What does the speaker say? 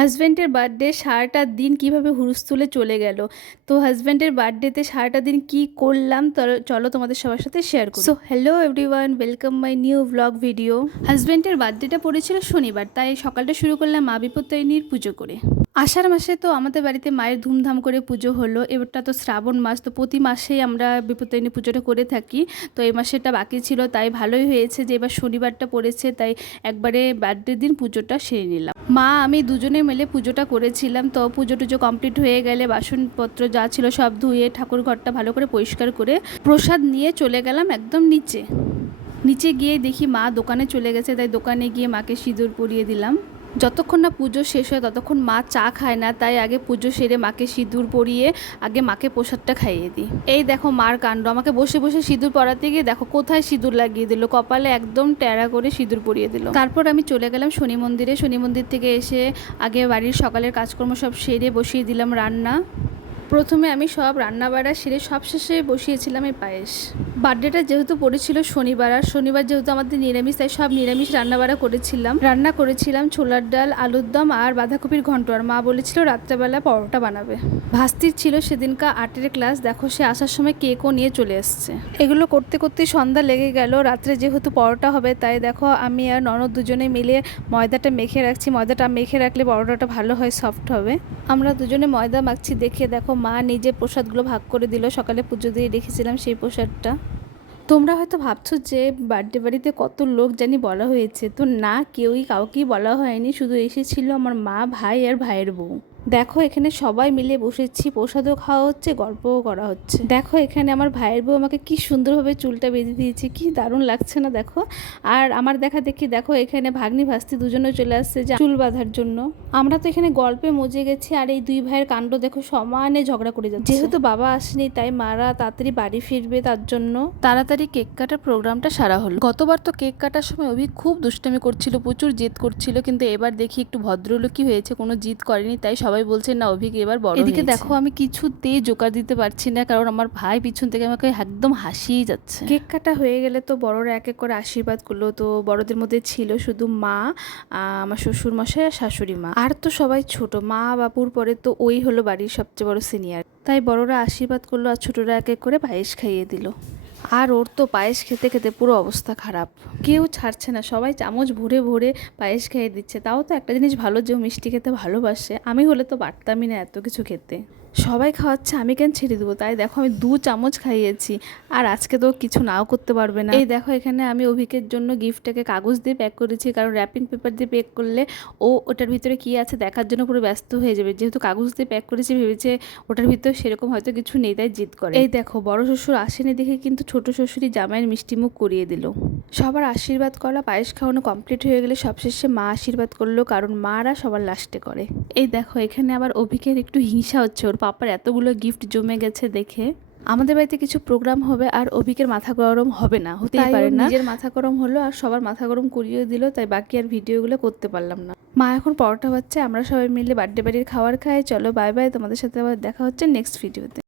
হাজব্যান্ডের বার্থডে সারাটা দিন কিভাবে হুলস্থুলে চলে গেল। তো হাজব্যান্ডের বার্থডেতে সারাটা দিন কি করলাম চলো তোমাদের সবার সাথে শেয়ার করি। So hello everyone, welcome my new blog video. হাজব্যান্ডের বার্থডেটা পড়েছিল শনিবার, তাই সকালটা শুরু করলাম মা বিপত্তারিণীর পুজো করে। আষাঢ় মাসে তো আমাদের বাড়িতে মায়ের ধুমধাম করে পুজো হলো। এবারটা তো শ্রাবণ মাস, তো প্রতি মাসেই আমরা বিপত্তারিণী পুজোটা করে থাকি। তো এই মাসেরটা বাকি ছিল, তাই ভালোই হয়েছে যে এবার শনিবারটা পড়েছে, তাই একবারে বার্থডে দিন পুজোটা সেরে নিলাম। মা আমি দুজনে মিলে পুজোটা করেছিলাম। তো পুজো টুজো কমপ্লিট হয়ে গেলে বাসনপত্র যা ছিল সব ধুয়ে ঠাকুর ঘরটা ভালো করে পরিষ্কার করে প্রসাদ নিয়ে চলে গেলাম একদম নিচে। নিচে গিয়ে দেখি মা দোকানে চলে গেছে, তাই দোকানে গিয়ে মাকে সিঁদুর পরিয়ে দিলাম। যতক্ষণ না পুজো শেষ হয় ততক্ষণ মা চা খায় না, তাই আগে পুজো সেরে মাকে সিঁদুর পরিয়ে আগে মাকে প্রসাদটা খাইয়ে দিই। এই দেখো মার কাণ্ড, আমাকে বসে বসে সিঁদুর পরাতে গিয়ে দেখো কোথায় সিঁদুর লাগিয়ে দিল, কপালে একদম টেরা করে সিঁদুর পরিয়ে দিল। তারপর আমি চলে গেলাম শনি মন্দিরে। শনি মন্দির থেকে এসে আগে বাড়ির সকালের কাজকর্ম সব সেরে বসিয়ে দিলাম রান্না। প্রথমে আমি সব রান্নাবাড়া সেরে সব শেষে বসিয়েছিলাম এই পায়েস। বার্থডেটা যেহেতু পড়েছিল শনিবার, আর শনিবার যেহেতু আমাদের নিরামিষ, তাই সব নিরামিষ রান্নাবাড়া রান্না করেছিলাম ছোলার ডাল, আলুর দম আর বাঁধাকপির ঘন্ট। আর মা বলেছিল রাত্রেবেলা পরোটা বানাবে। ভাস্তির ছিল সেদিনকা আর্টের ক্লাস, দেখো সে আসার সময় কেকও নিয়ে চলে এসছে। এগুলো করতে করতে সন্ধ্যা লেগে গেল। রাত্রে যেহেতু পরোটা হবে, তাই দেখো আমি আর ননদ দুজনে মিলে ময়দাটা মেখে রাখছি। ময়দাটা মেখে রাখলে পরোটাটা ভালো হয়, সফট হবে। আমরা দুজনে ময়দা মাখছি দেখে দেখো মা নিজে প্রসাদগুলো ভাগ করে দিল। সকালে পুজো দিয়ে রেখেছিলাম সেই প্রসাদটা। তোমরা হয়তো ভাবছো যে বার্থডে বাড়িতে কত লোক জানি বলা হয়েছে, তো না, কেউই কাউকেই বলা হয়নি, শুধু এসেছিল আমার মা, ভাই আর ভাইয়ের বউ। দেখো এখানে সবাই মিলে বসেছি, প্রসাদও খাওয়া হচ্ছে, গল্পও করা হচ্ছে। দেখো এখানে আমার ভাইয়ের বউ আমাকে কি সুন্দরভাবে চুলটা বেঁধে দিয়েছে, কি দারুণ লাগছে না দেখো। আর আমার দেখা দেখি দেখো এখানে ভাগ্নি ভাস্তি দুজনে চলে আসছে যে চুল বাঁধার জন্য। আমরা তো এখানে গল্পে মজে গেছি, আর এই দুই ভাইয়ের কাণ্ড দেখো সমানে ঝগড়া করে যাচ্ছে। যেহেতু বাবা আসেনি, তাই মারা তাড়াতাড়ি বাড়ি ফিরবে, তার জন্য তাড়াতাড়ি কেক কাটার প্রোগ্রামটা সারা হলো। গতবার তো কেক কাটার সময় অভি খুব দুষ্টামি করছিল, প্রচুর জেদ করছিল, কিন্তু এবার দেখি একটু ভদ্রলোকই হয়েছে, কোনো জিদ করেনি, তাই সবাই বলছে না অভিক এবার বড় হয়েছে। এদিকে দেখো আমি কিছুতেই জোকার দিতে পারছি না, কারণ আমার ভাই পিছন থেকে আমাকে একদম হাসিয়েই যাচ্ছে। কেক কাটা হয়ে গেলে তো বড়রা এক এক করে আশীর্বাদ করলো। তো বড়দের মধ্যে ছিল শুধু মা, আমার শ্বশুর মশাই আর শাশুড়ি মা, আর তো সবাই ছোট। মা বাপুর পরে তো ওই হলো বাড়ির সবচেয়ে বড় সিনিয়র, তাই বড়রা আশীর্বাদ করলো আর ছোটরা এক এক করে পায়েস খাইয়ে দিল। আর ওর তো পায়েস খেতে খেতে পুরো অবস্থা খারাপ, কেউ ছাড়ছে না, সবাই চামচ ভরে ভরে পায়েস খেয়ে দিচ্ছে। তাও তো একটা জিনিস ভালো যে ও মিষ্টি খেতে ভালোবাসে, আমি হলে তো পারতামই না এত কিছু খেতে। সবাই খাওয়াচ্ছে, আমি কেন ছেড়ে দেবো, তাই দেখো আমি 2 চামচ খাইয়েছি। আর আজকে তো কিছু নাও করতে পারবে না। এই দেখো এখানে আমি অভিকের জন্য গিফটটাকে কাগজ দিয়ে প্যাক করেছি, কারণ র্যাপিং পেপার দিয়ে প্যাক করলে ওটার ভিতরে কি আছে দেখার জন্য পুরো ব্যস্ত হয়ে যাবে। যেহেতু কাগজ দিয়ে প্যাক করেছি, ভেবেছে ওটার ভিতরে সেরকম হয়তো কিছু নেই, তাই জিদ করে। এই দেখো বড় শ্বশুর আসেনি দেখে কিন্তু ছোট শ্বশুরই জামাইয়ের মিষ্টিমুখ করিয়ে দিল। সবার আশীর্বাদ করা, পায়েস খাওয়ানো কমপ্লিট হয়ে গেলে সবশেষে মা আশীর্বাদ করলো, কারণ মারা সবার লাস্টে করে। এই দেখো এখানে আবার অভিকের একটু হিংসা হচ্ছে, ওর পাপার এতগুলো গিফট জমে গেছে দেখে। আমাদের বাড়িতে কিছু প্রোগ্রাম হবে আর অভিকের মাথা গরম হবে না, হতেই পারে না। নিজের মাথা গরম হলো আর সবার মাথা গরম করিয়ে দিল, তাই বাকি আর ভিডিওগুলো করতে পারলাম না। মা এখন পরোটা বাচ্ছে, আমরা সবাই মিলে বার্থডে বাড়ির খাবার খাই। চলো বাই বাই, তোমাদের সাথে আবার দেখা হচ্ছে নেক্সট ভিডিওতে।